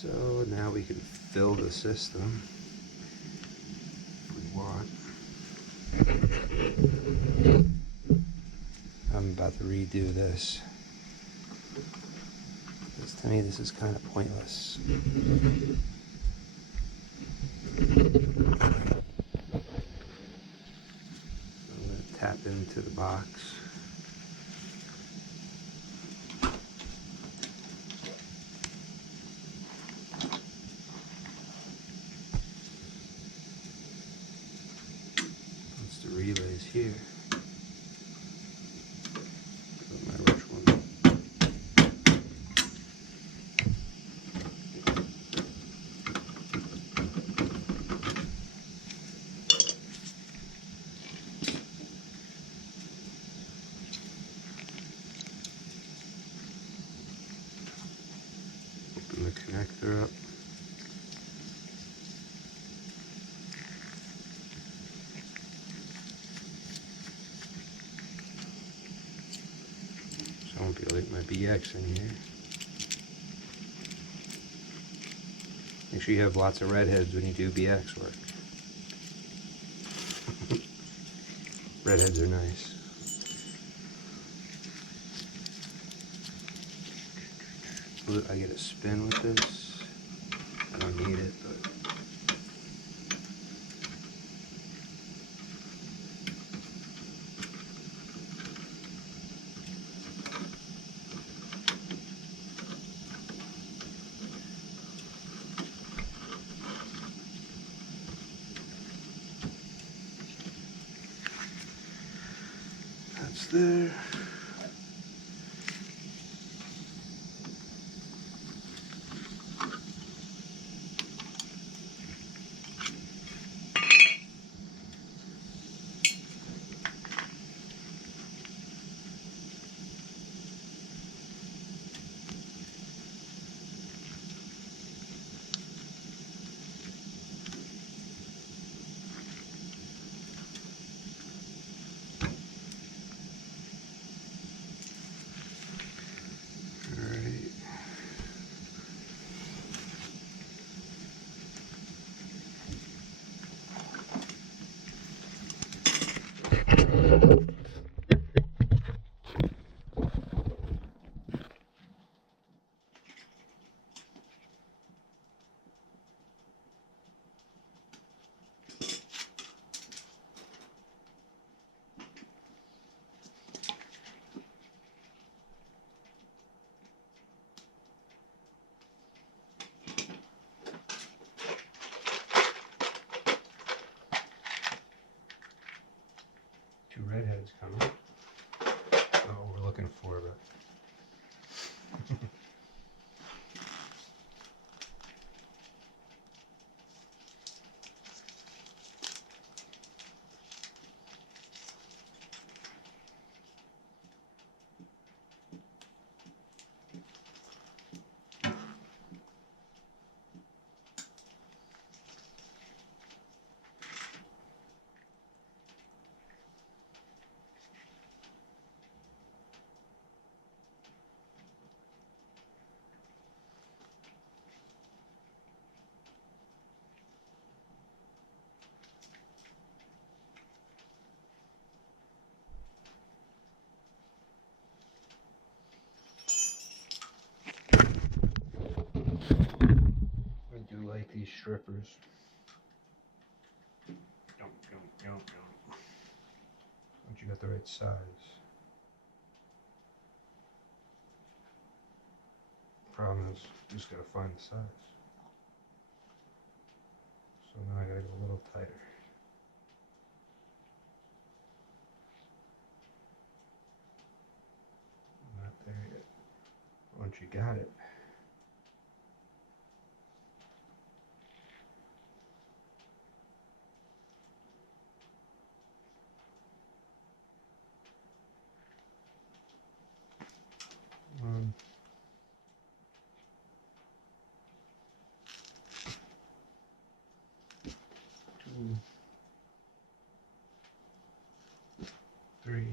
So now we can fill the system if we want. I'm about to redo this, because to me this is kind of pointless. I'm going to tap into the box. Once the relay's here. Open the connector up. So I won't be like my BX in here. Make sure you have lots of redheads when you do BX work. Redheads are nice. I get a spin with this. I don't need it, but that's there. Two redheads coming. Not what we're looking for, but I do like these strippers. Once you got the right size. Problem is, you just gotta find the size. So now I gotta go a little tighter. Not there yet. Once you got it, one, two, three,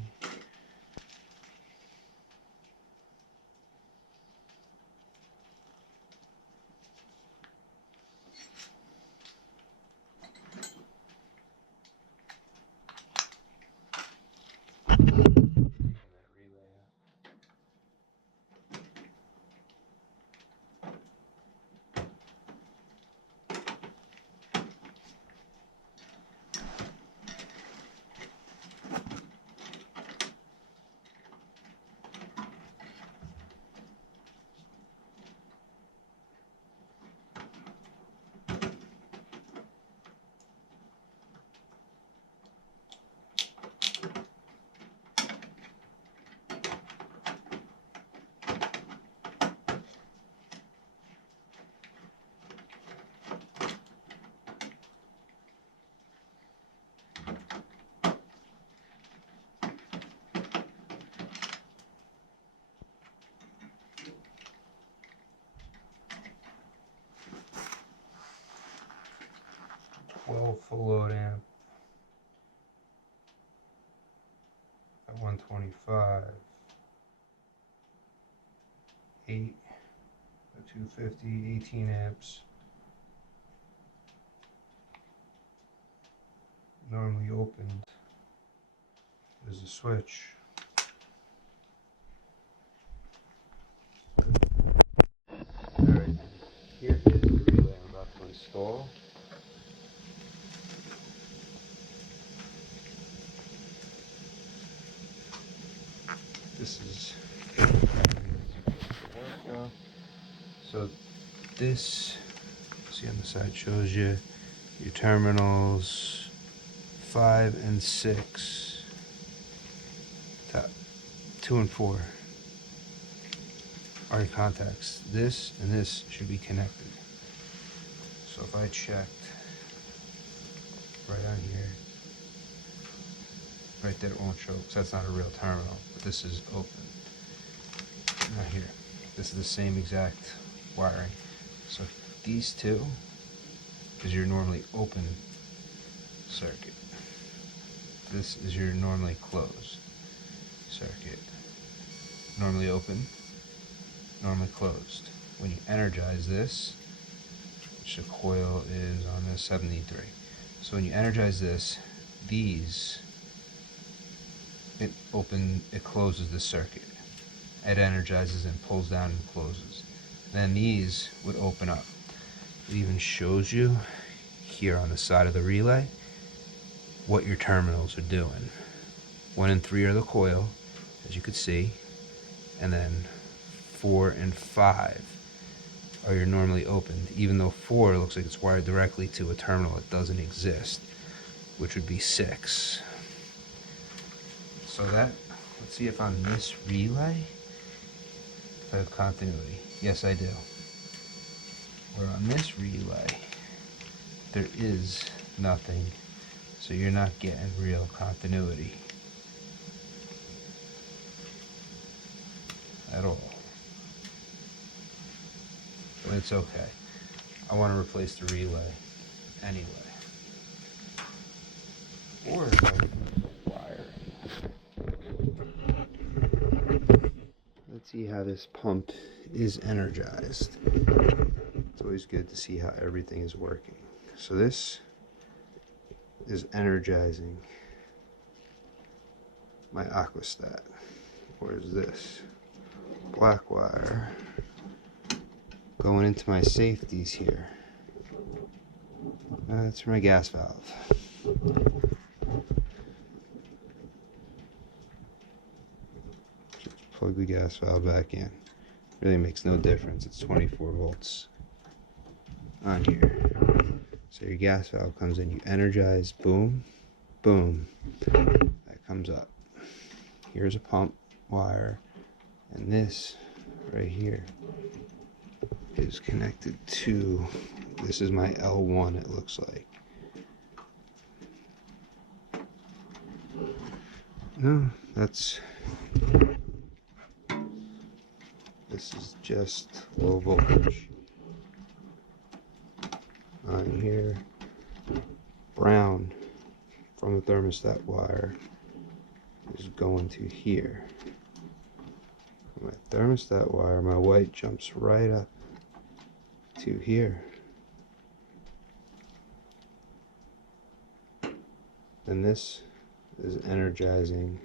12 full load amp at 125, 8 at 250, 18 amps. Normally opened is the switch. Alright, here is the relay I'm about to install. This is so this, see on the side, shows you your terminals 5 and 6, top 2 and 4 are your contacts. This and this should be connected. So if I checked right on here, right there, it won't show because that's not a real terminal, but this is open. Right here, this is the same exact wiring. So these two is your normally open circuit. This is your normally closed circuit. Normally open, normally closed. When you energize this, which the coil is on this 73. So when you energize this, these, it closes the circuit. It energizes and pulls down and closes. Then these would open up. It even shows you here on the side of the relay what your terminals are doing. 1 and 3 are the coil, as you could see, and then 4 and 5 are your normally opened, even though 4 looks like it's wired directly to a terminal that doesn't exist, which would be 6. So that, let's see if on this relay I have continuity. Yes, I do. Where on this relay, there is nothing, so you're not getting real continuity at all. But it's okay. I want to replace the relay anyway. Or if I wire it. Let's see how this pump is energized. It's always good to see how everything is working. So this is energizing my aquastat. Where's this? Black wire going into my safeties here. That's for my gas valve. Just plug the gas valve back in. Really makes no difference. It's 24 volts on here. So your gas valve comes in, you energize, boom, boom, that comes up. Here's a pump wire, and this right here is connected to, this is my L1, it looks like. No, this is just low voltage. On here, brown from the thermostat wire is going to here. My thermostat wire, my white jumps right up to here. And this is energizing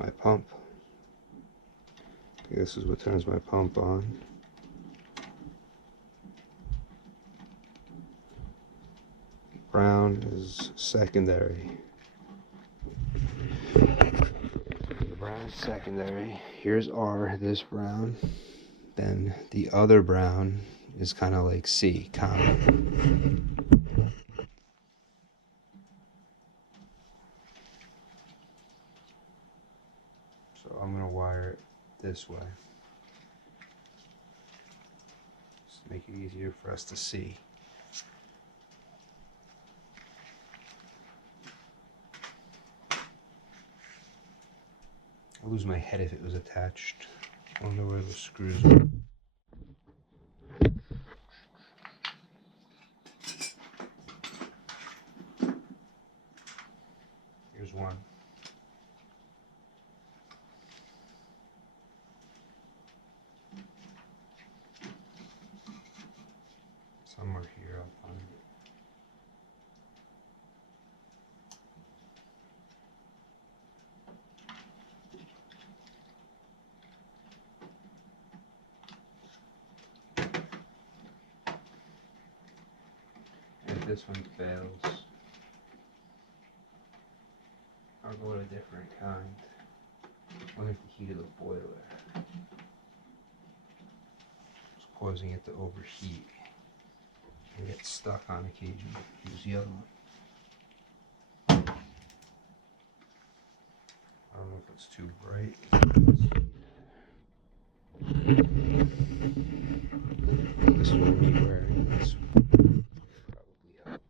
my pump. This is what turns my pump on. Brown is secondary. The brown is secondary. Here's R, this brown. Then the other brown is kind of like C, common. So I'm going to wire it this way, just to make it easier for us to see. I'd lose my head if it was attached. I don't know where the screws are. Somewhere here I'll find it. If this one fails, I'll go with a different kind. One at the heat of the boiler. It's causing it to overheat and get stuck on occasion. Use the other one. I don't know if it's too bright. This will be wearing this. Probably help.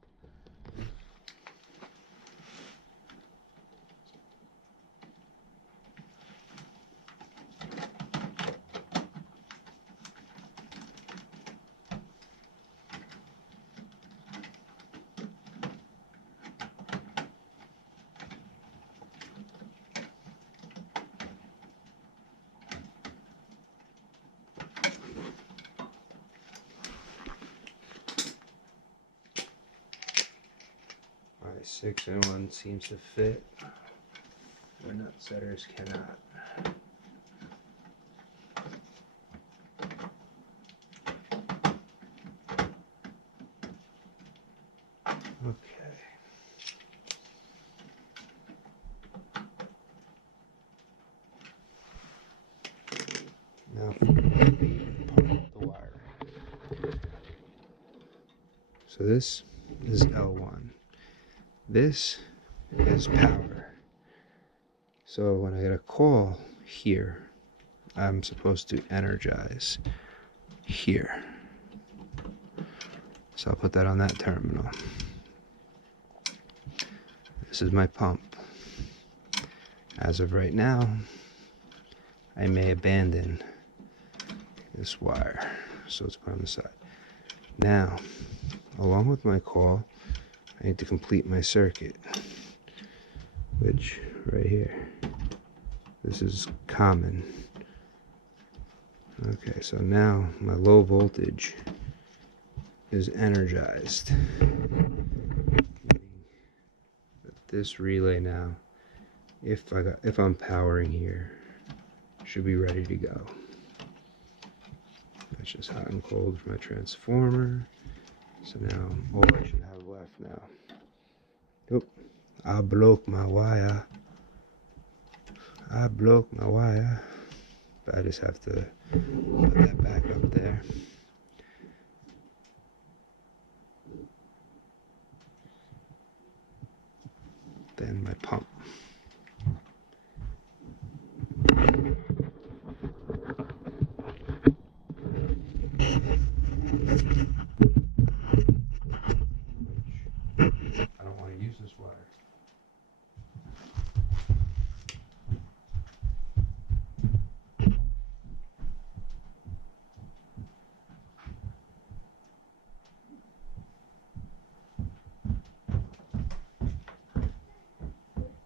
My 6-in-1 seems to fit. My nut setters cannot. Okay. Now for the wire. So this is L1. This is power. So when I get a call here, I'm supposed to energize here. So I'll put that on that terminal. This is my pump. As of right now, I may abandon this wire. So let's put it on the side. Now, along with my call, I need to complete my circuit, which right here, this is common. Okay, so now my low voltage is energized. This relay now, if I'm powering here, should be ready to go. That's just hot and cold for my transformer. So now all I should have left now. Oop, I broke my wire. I broke my wire. But I just have to put that back up there. Then my pump. I don't want to use this wire.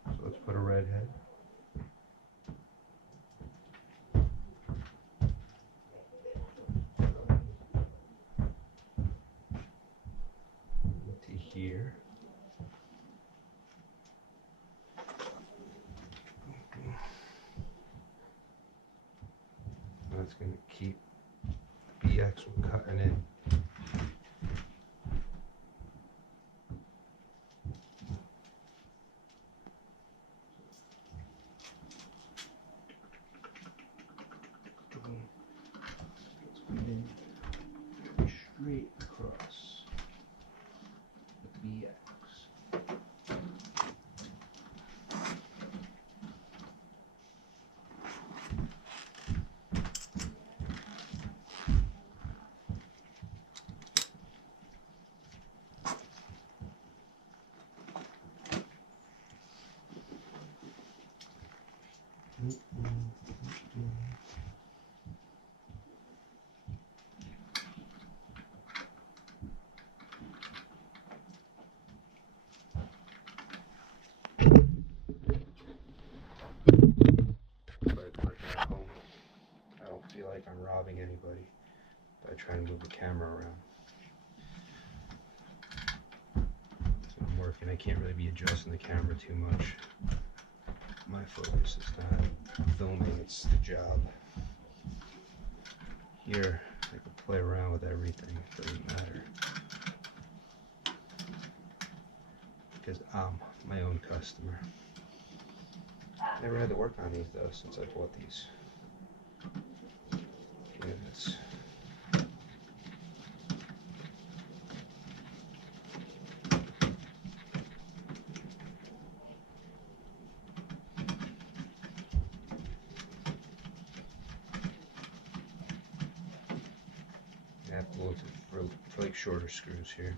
So let's put a red head. To here. That's going to keep BX from cutting in. Let's put it in straight across the BX. I don't feel like I'm robbing anybody by trying to move the camera around. working. I can't really be adjusting the camera too much. My focus is not filming, it's the job. Here, I can play around with everything, it doesn't matter. Because I'm my own customer. Never had to work on these though since I bought these units. I have to look for like shorter screws here.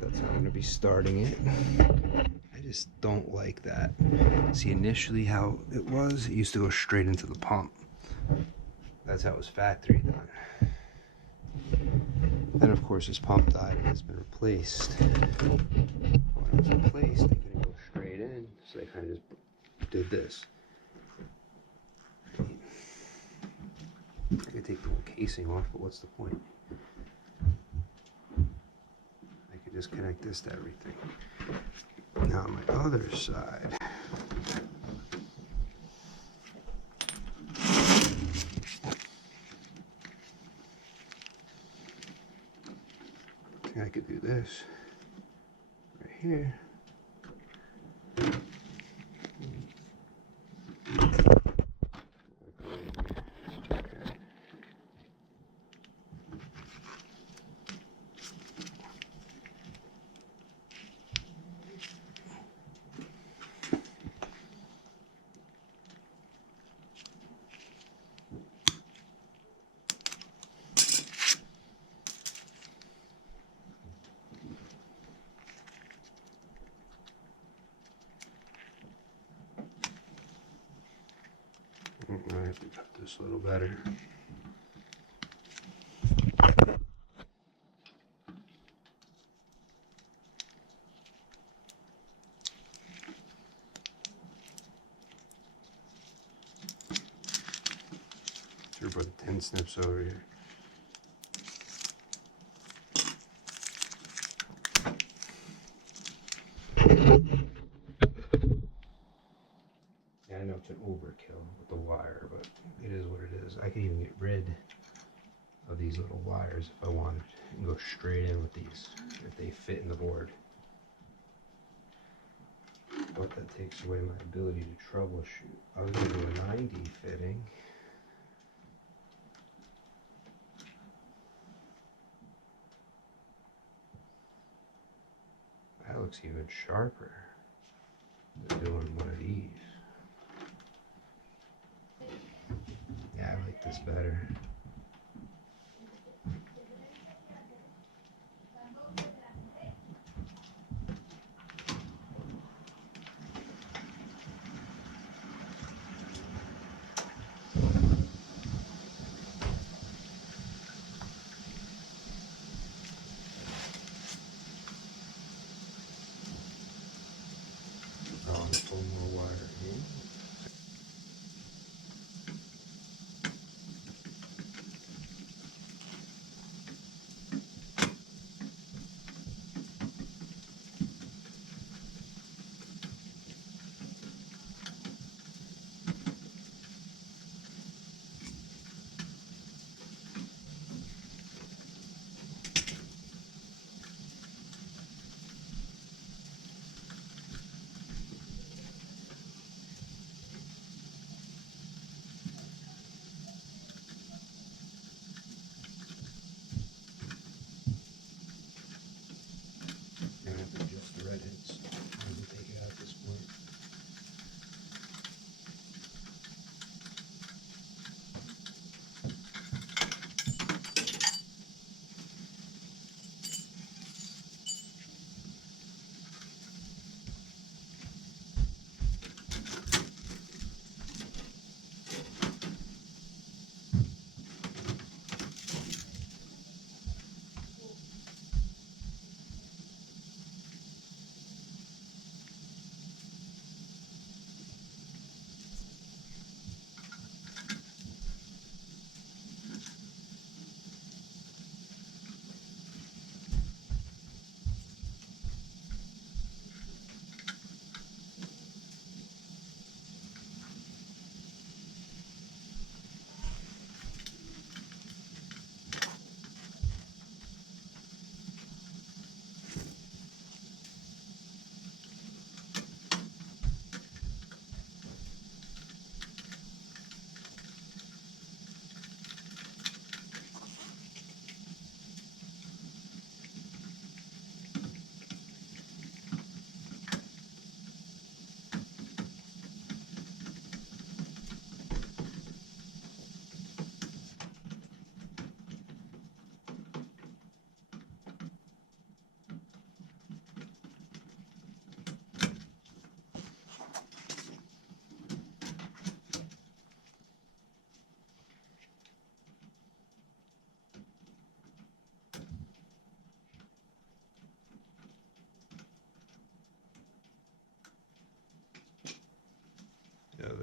That's how I'm going to be starting it. I just don't like that. See, initially how it was, it used to go straight into the pump. That's how it was factory done. Then of course this pump died and it's been replaced. When it was replaced, they couldn't go straight in, so they kind of just did this. I could take the whole casing off, but what's the point? I could just connect this to everything. Now on my other side, I think I could do this right here. I have to cut this a little better. Sure, put the 10 snips over here. I know it's an overkill with the wire, but it is what it is. I could even get rid of these little wires if I wanted and go straight in with these if they fit in the board. But that takes away my ability to troubleshoot. I was going to do a 9D fitting. That looks even sharper than doing one of these. Yeah, I like this better. Oh, and pull more wire in.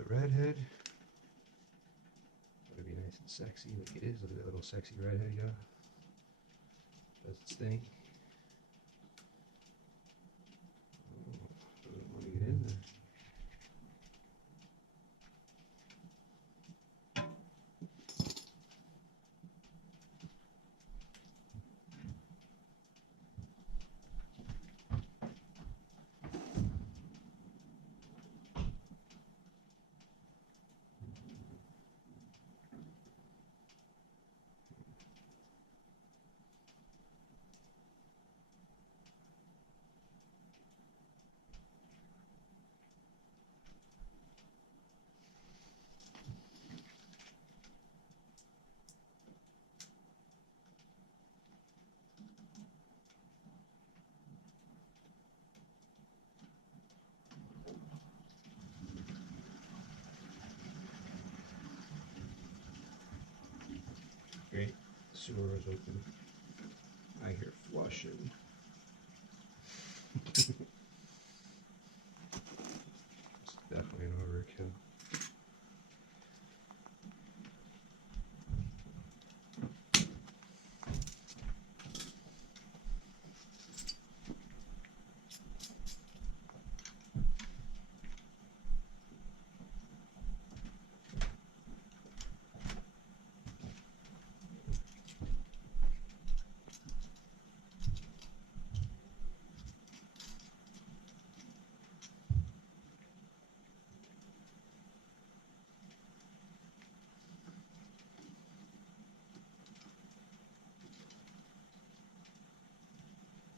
redhead. Gotta be nice and sexy like it is. Look at that little sexy redhead go. Does its thing. Oh, doesn't want to get in there. Great, the sewer is open. I hear flushing. It's definitely an overkill.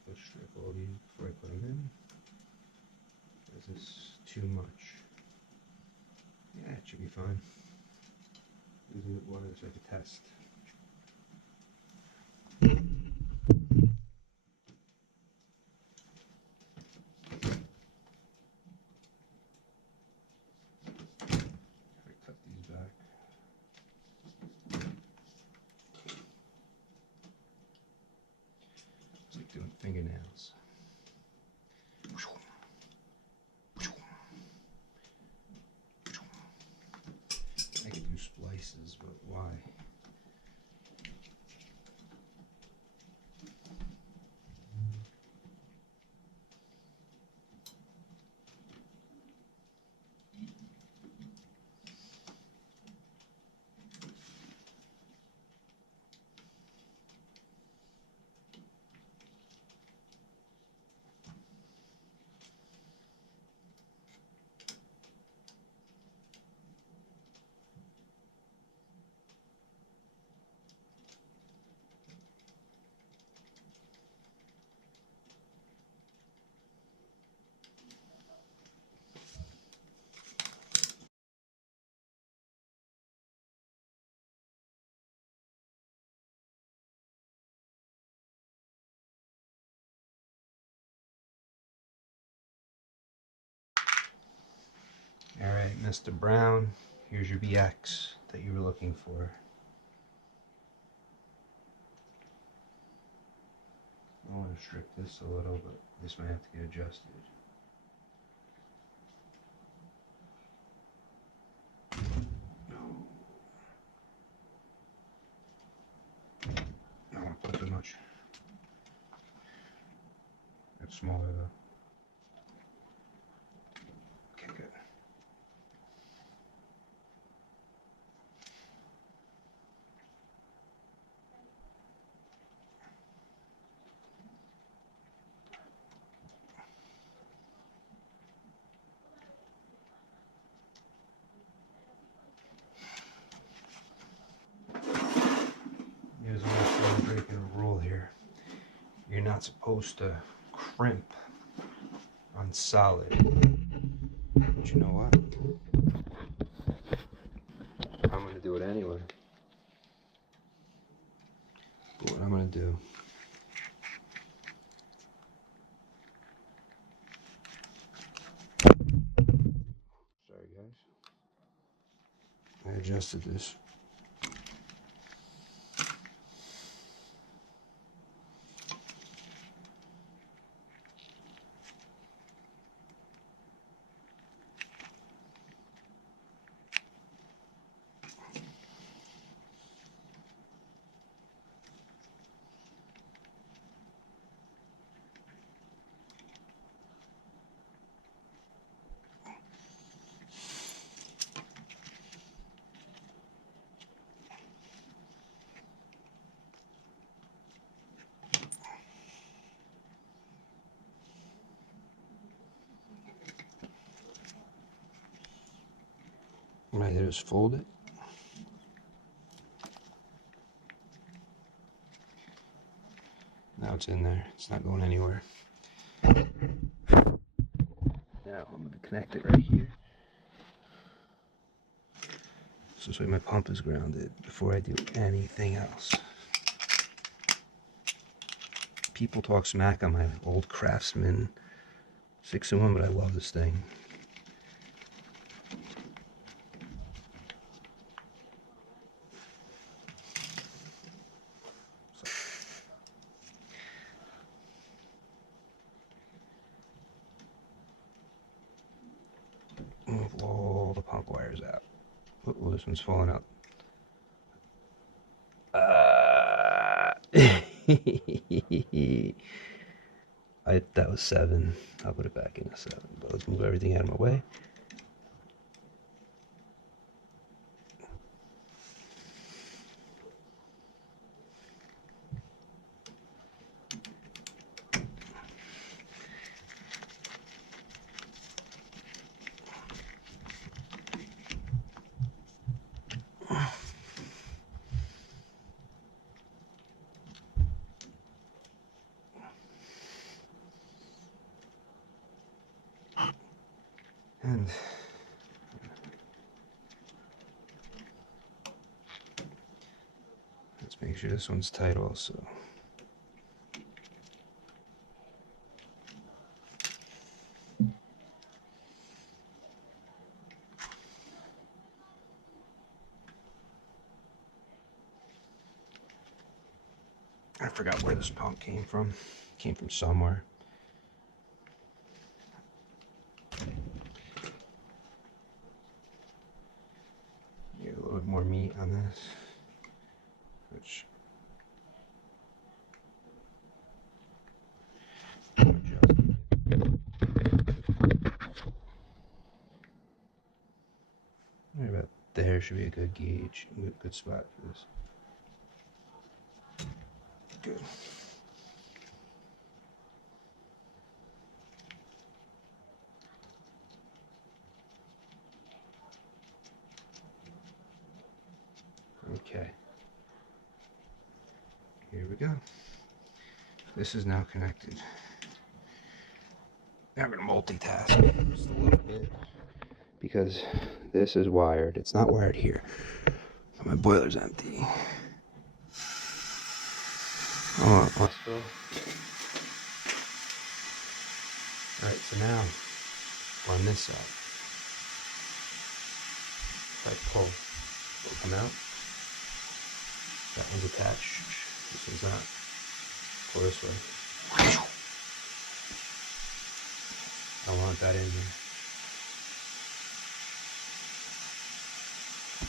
Let's strip all these before I put them in. Is this too much? Yeah, it should be fine. Using it water is like a test. I cut these back. It's like doing fingernails. I could do splices, but why? Alright, Mr. Brown, here's your Hvac that you were looking for. I want to strip this a little, but this might have to get adjusted. No. I don't want to put too much. It's smaller though. Okay, good. Here's I'm breaking a rule here. You're not supposed to crimp on solid. But you know what? I'm going to do it anyway. But what I'm going to do, sorry guys, I adjusted this. What I did was fold it. Now it's in there. It's not going anywhere. Now I'm going to connect it right here. So this way my pump is grounded before I do anything else. People talk smack on my old Craftsman 6-in-1, but I love this thing. Move all the pump wires out. Oh, this one's falling out. That was 7. I'll put it back in a 7. But let's move everything out of my way. And let's make sure this one's tight also. I forgot where this pump came from. It came from somewhere. Get a little bit more meat on this, which right about there should be a good gauge, good spot for this. Good. Okay. Here we go. This is now connected. Now I'm going to multitask just a little bit because this is wired. It's not wired here. My boiler's empty. Oh, let's go. Alright, so now on this side, if I pull, it'll come out. That one's attached. This one's not. Pull this way. I want that in here.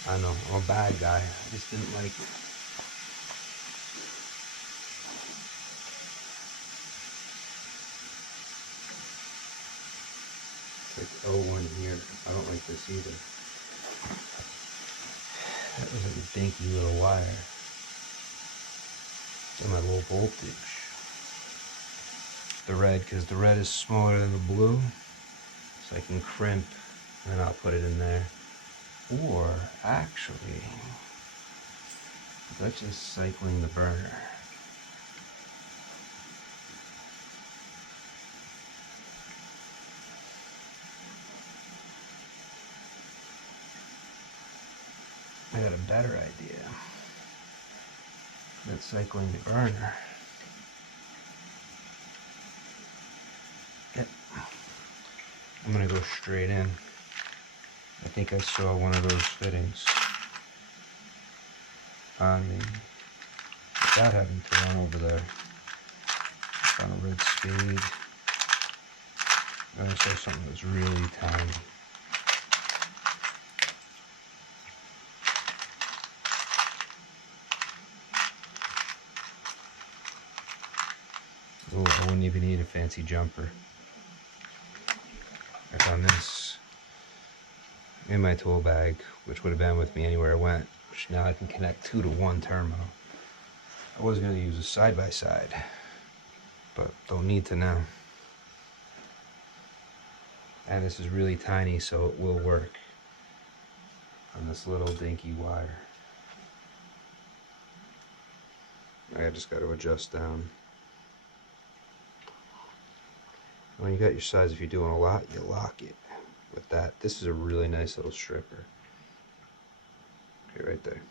I know, I'm a bad guy. I just didn't like it. It's like O1 here. I don't like this either. That was like a dinky little wire. And my low voltage. The red, because the red is smaller than the blue. So I can crimp and I'll put it in there. Or actually, that's just cycling the burner. I got a better idea. That's cycling the burner. Yep. I'm gonna go straight in. I think I saw one of those fittings on me without having to run over there. On a red spade. I saw something that was really tiny. Oh, I wouldn't even need a fancy jumper. I found this in my tool bag, which would have been with me anywhere I went, which now I can connect 2 to 1 terminal. I was going to use a side-by-side, but don't need to now. And this is really tiny, so it will work. on this little dinky wire. I just got to adjust down. When you got your size, if you're doing a lot, you lock it with that. This is a really nice little stripper. Okay, right there.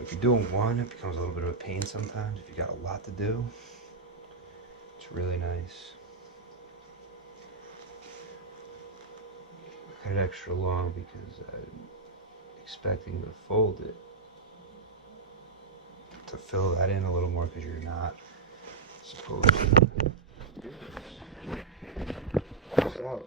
If you're doing one, it becomes a little bit of a pain sometimes. If you got a lot to do, it's really nice. I cut it extra long because I'm expecting to fold it to fill that in a little more, because you're not supposed to do this. Solid.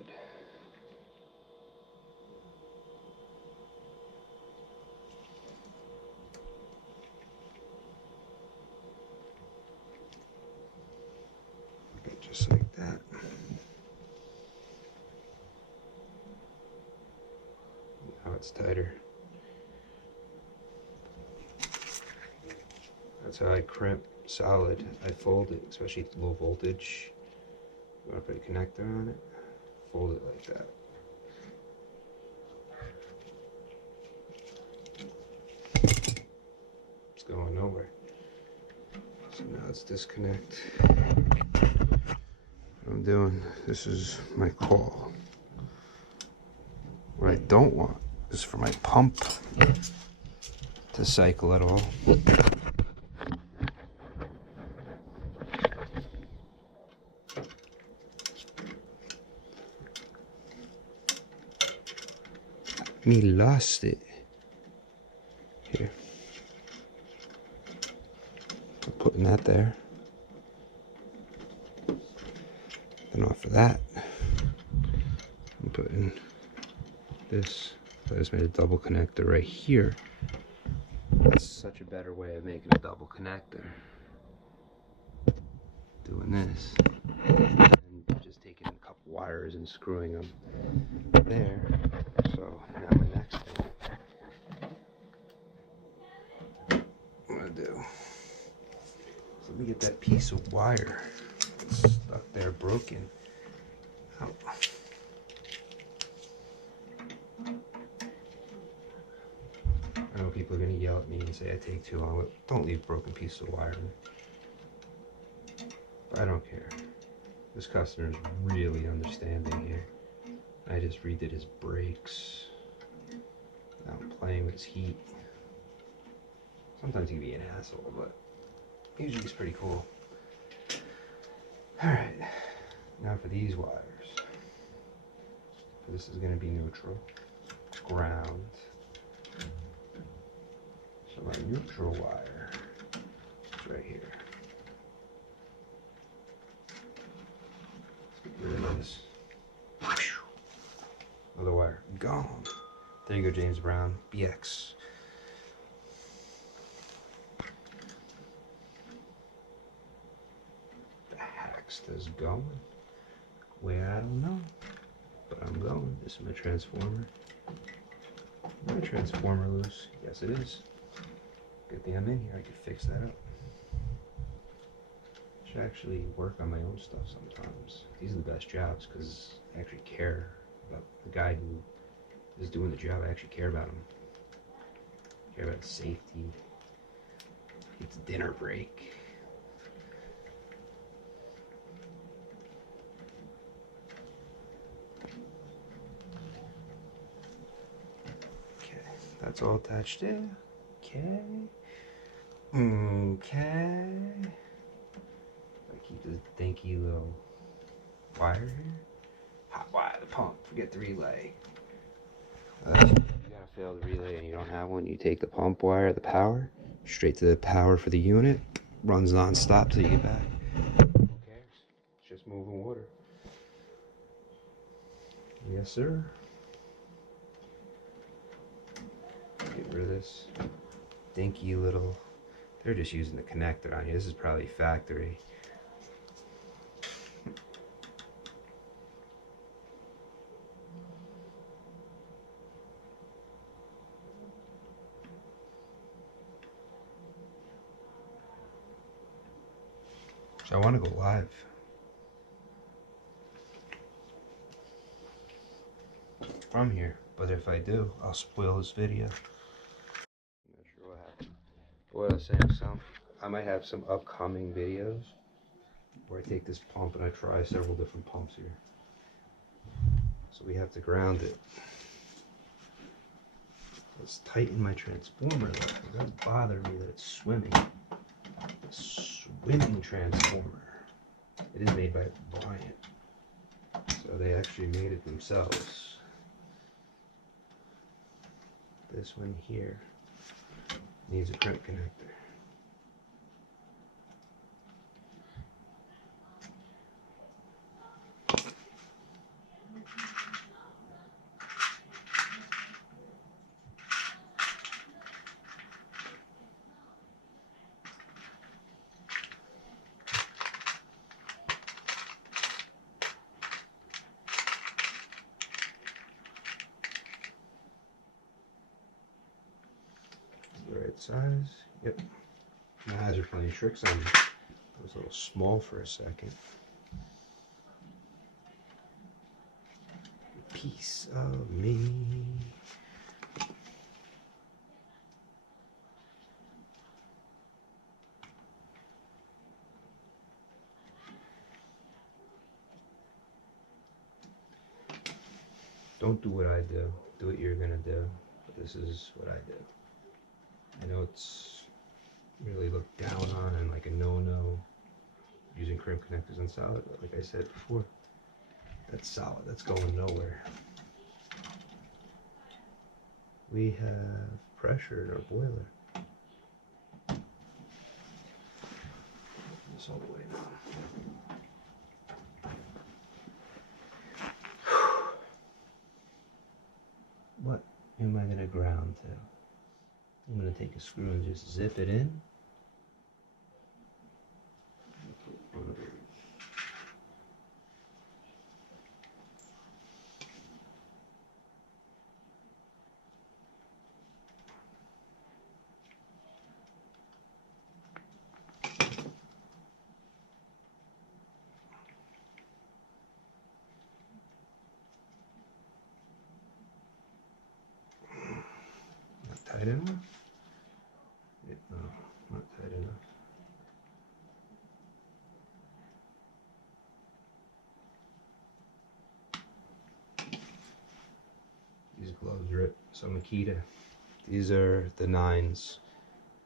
Just like that. Now it's tighter. That's how I crimp solid. I fold it, especially low voltage. You want to put a connector on it, fold it like that. It's going nowhere. So now let's disconnect. What I'm doing, this is my call. What I don't want is for my pump to cycle at all. Me lost it. Here. I'm putting that there. Then off of that, I'm putting this. I just made a double connector right here. That's such a better way of making a double connector. Doing this. And just taking a couple wires and screwing them there. So now my next thing I'm gonna do is let me get that piece of wire that's stuck there broken out. I know people are gonna yell at me and say I take too long, but don't leave broken pieces of wire in. But I don't care. This customer is really understanding here. I just redid his brakes. Now I'm playing with his heat. Sometimes he can be an asshole, but usually he's pretty cool. Alright, now for these wires. This is going to be neutral. Ground. So my neutral wire is right here. Let's get rid of this. Other wire gone. There you go, James Brown, BX. The Hvac is going where I don't know, but I'm going. This is my transformer. Is my transformer loose? Yes, it is. Good thing I'm in here. I could fix that up. Should actually work on my own stuff sometimes. These are the best jobs because I actually care about the guy who is doing the job. I actually care about him. I care about his safety. It's dinner break. Okay, that's all attached there. Okay. Okay. I keep this dinky little wire here. Hot wire the pump. Forget the relay. You gotta fail the relay and you don't have one. You take the pump wire, the power, straight to the power for the unit. Runs non-stop till you get back. Who cares? It's just moving water. Yes, sir. Get rid of this dinky little... They're just using the connector on here. This is probably factory. So I want to go live. From here, but if I do, I'll spoil this video. I'm not sure what happened. What I was saying, I might have some upcoming videos where I take this pump and I try several different pumps here. So we have to ground it. Let's tighten my transformer though. It doesn't bother me that it's swimming. A swimming transformer. It is made by Bryant. So they actually made it themselves. This one here needs a crimp connector. The right size. Yep. My eyes are playing tricks on me. It was a little small for a second. A piece of me. Don't do what I do. Do what you're gonna do. But this is what I do. I know it's really looked down on and like a no-no using crimp connectors on solid, but like I said before, that's solid. That's going nowhere. We have pressure in our boiler. This all the way now. What am I gonna ground to? I'm gonna take a screw and just zip it in. Not tight enough? Yeah, no, not tight enough. These gloves rip. So Makita. These are the 9s.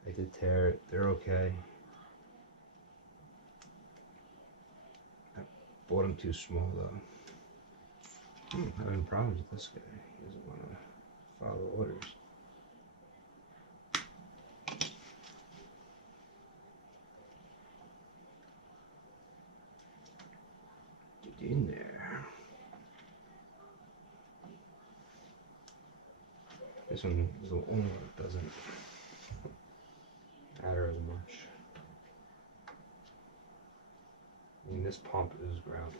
I did tear it. They're okay. I bought them too small though. I'm having problems with this guy. He doesn't want to follow orders. Get in there. This one is the only one that doesn't matter as much. I mean, this pump is grounded.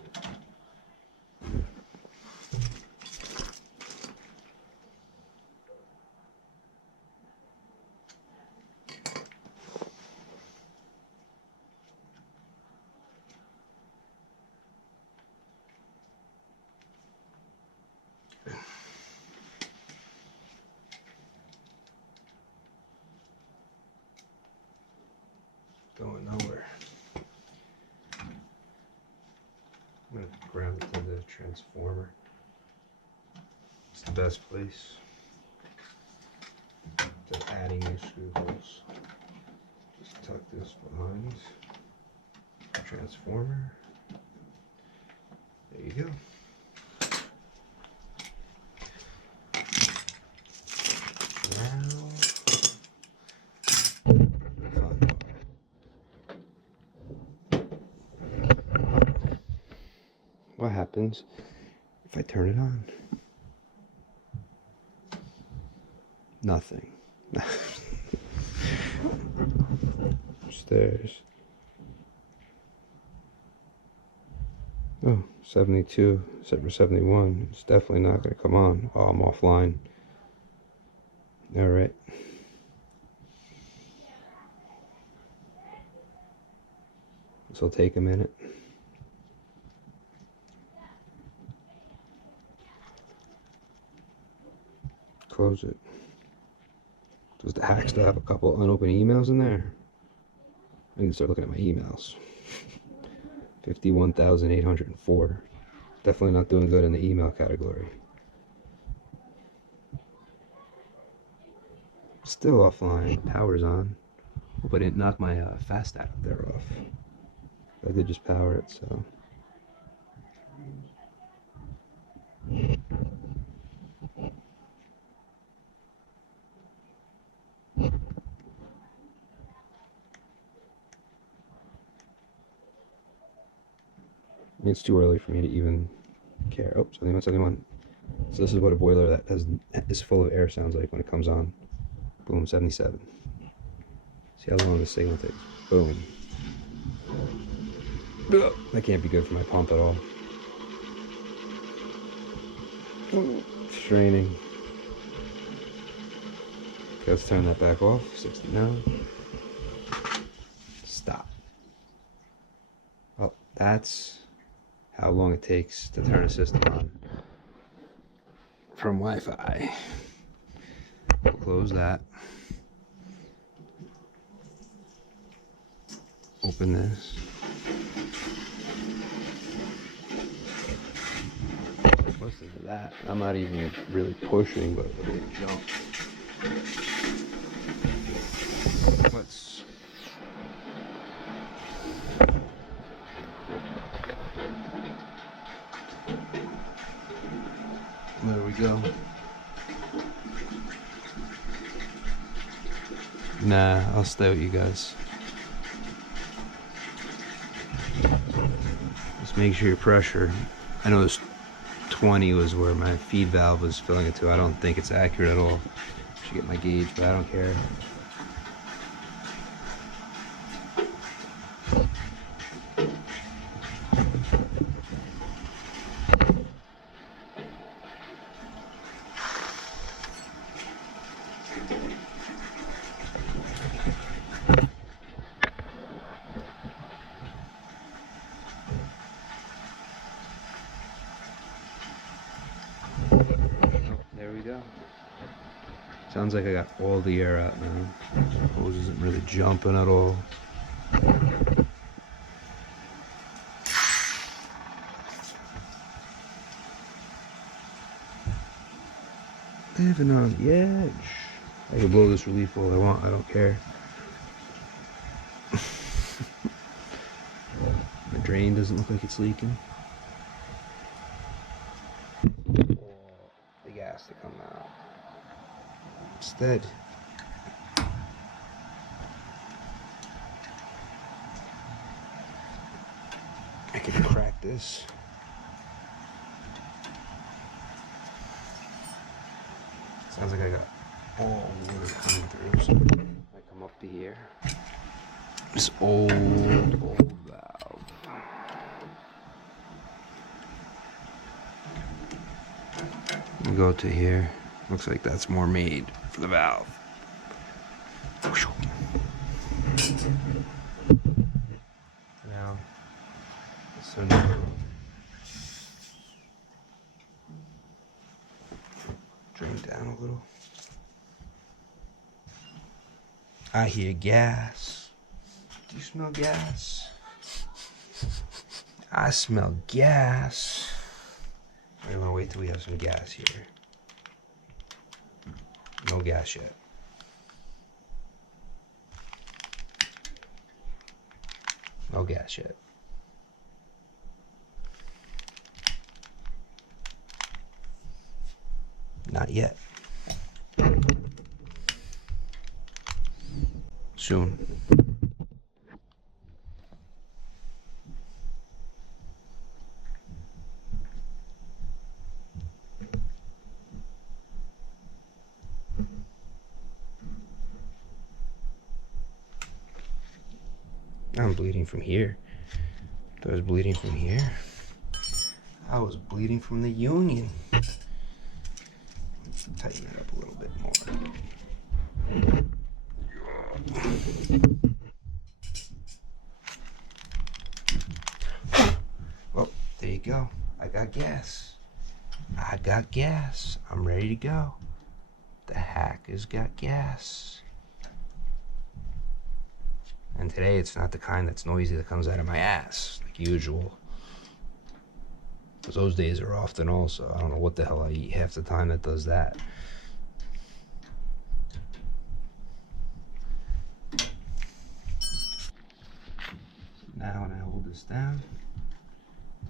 Going nowhere. I'm going to ground it to the transformer. It's the best place to adding new screw holes. Just tuck this behind the transformer. There you go. Now happens if I turn it on. Nothing. Upstairs. Oh, 72, set for 71. It's definitely not going to come on while I'm offline. Alright. This will take a minute. Close it. Does the hack still have a couple unopened emails in there? I need to start looking at my emails. 51,804. Definitely not doing good in the email category. Still offline. Power's on. Hope I didn't knock my fast adapter off. I did just power it, so. It's too early for me to even care. Oh, 71, 71. So this is what a boiler that is full of air sounds like when it comes on. Boom, 77. See how long the signal takes. Boom. That can't be good for my pump at all. Straining. Okay, let's turn that back off. 69. Stop. Oh, that's how long it takes to turn a system on from Wi-Fi. Close that. Open this. Listen to that. I'm not even really pushing, but a big jump. Let's. There we go. Nah, I'll stay with you guys. Just make sure your pressure. I know this 20 was where my feed valve was filling it to. I don't think it's accurate at all. Should get my gauge, but I don't care. There we go. Sounds like I got all the air out now. The hose isn't really jumping at all. Living on the edge. I can blow this relief all I want, I don't care. My drain doesn't look like it's leaking. The gas to come out. Instead, I can crack this. Sounds like I got all the water coming through. So I come up to here. This old valve. We go to here. Looks like that's more made for the valve. Now, so now, drain down a little. I hear gas. Do you smell gas? I smell gas. I'm gonna wait till we have some gas here. No gas yet. No gas yet. Not yet. Soon. I'm bleeding from here. I was bleeding from here. I was bleeding from the union. Let's tighten it up a little bit more. Well, there you go. I got gas. I got gas. I'm ready to go. The Hvac has got gas. And today it's not the kind that's noisy that comes out of my ass, like usual. Because those days are often also. I don't know what the hell I eat half the time that does that. So now when I hold this down,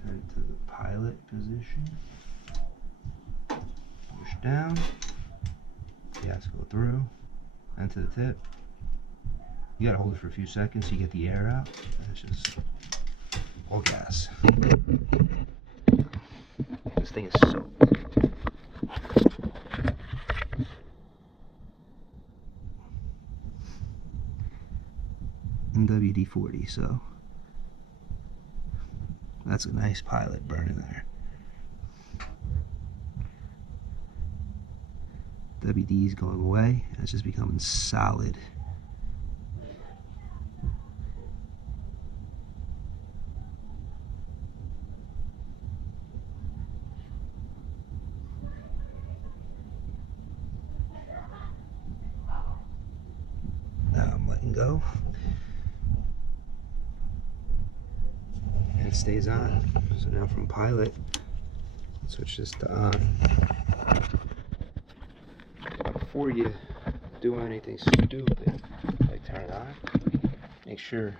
turn it to the pilot position. Push down. Gas go through. And to the tip. You gotta hold it for a few seconds so you get the air out. It's just all gas. This thing is soaked. And WD-40, so that's a nice pilot burning there. WD is going away, and it's just becoming solid. Now I'm letting go. And it stays on. So now from pilot, switch this to on. Before you do anything stupid, like turn it on, make sure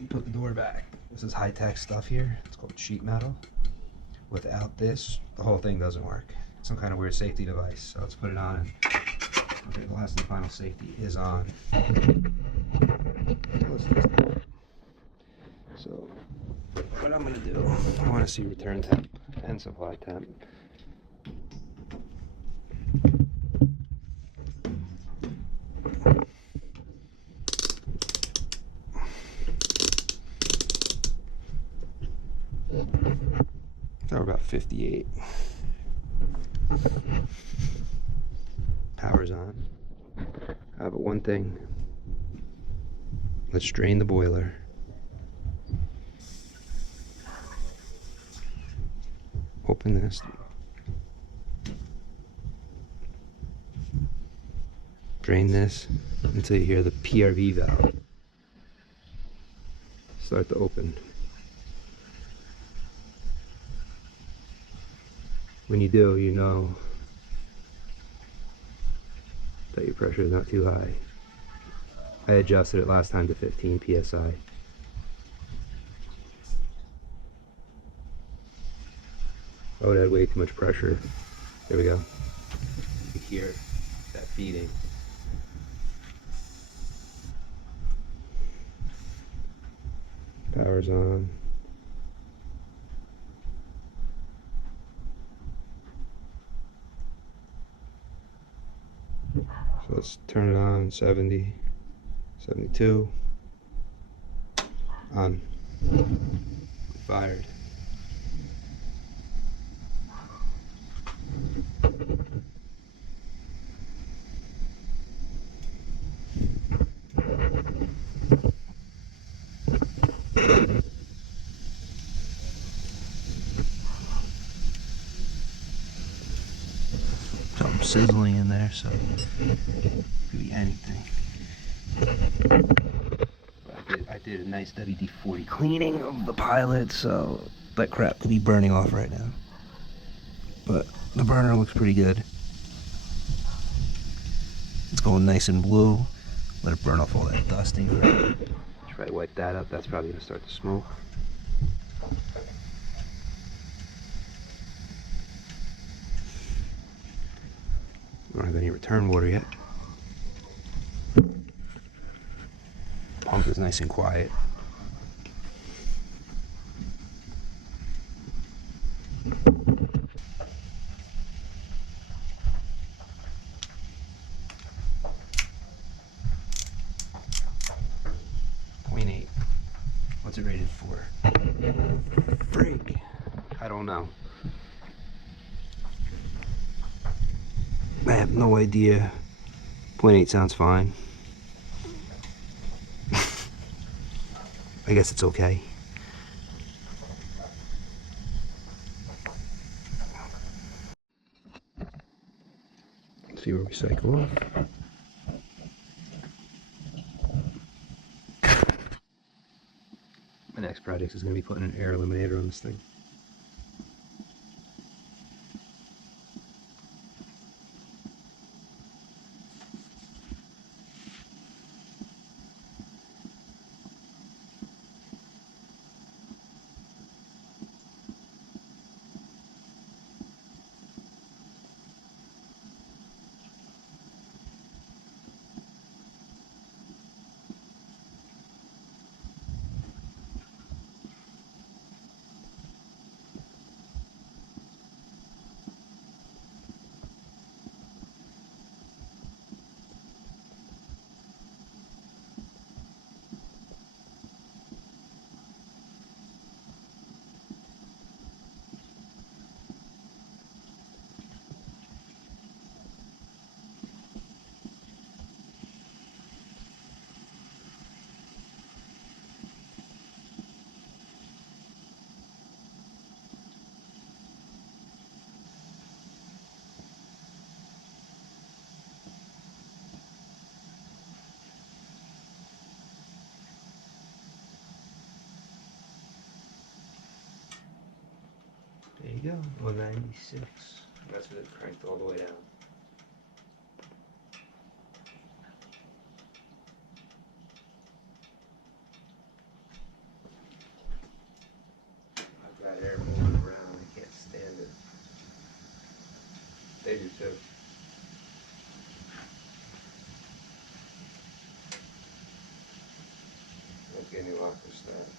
you put the door back. This is high-tech stuff here. It's called sheet metal. Without this, the whole thing doesn't work. It's some kind of weird safety device. So let's put it on. And, okay, the last and final safety is on. So what I'm gonna do, I want to see return temp and supply temp. So we're about 58. Power's on. But one thing, let's drain the boiler. Open this. Drain this until you hear the PRV valve start to open. When you do, you know that your pressure is not too high. I adjusted it last time to 15 psi. I would add way too much pressure. There we go. You hear that feeding. Power's on. So let's turn it on. 70, 72. On. Fired. Something sizzling in there, so it could be anything. I did a nice WD-40 cleaning of the pilot, so that crap could be burning off right now. But the burner looks pretty good. It's going nice and blue. Let it burn off all that dusting. Try to wipe that up. That's probably going to start to smoke. I don't have any return water yet. Pump is nice and quiet. .8. What's it rated for? Freak. I don't know. I have no idea. 0.8 sounds fine. I guess it's okay. See where we cycle off. My next project is going to be putting an air eliminator on this thing. There you go, 196. That's with it cranked all the way down. I've got air moving around, I can't stand it. They do too. Won't get any aquastat.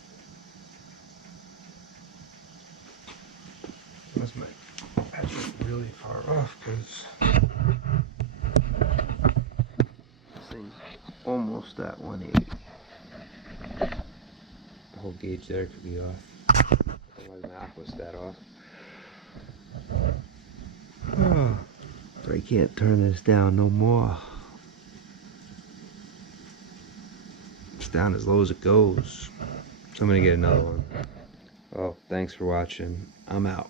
Unless my patch is really far off, because this thing's almost at 180. The whole gauge there could be off. Otherwise my aquastat off. Oh, but I can't turn this down no more. It's down as low as it goes. So I'm gonna get another one. Well, thanks for watching. I'm out.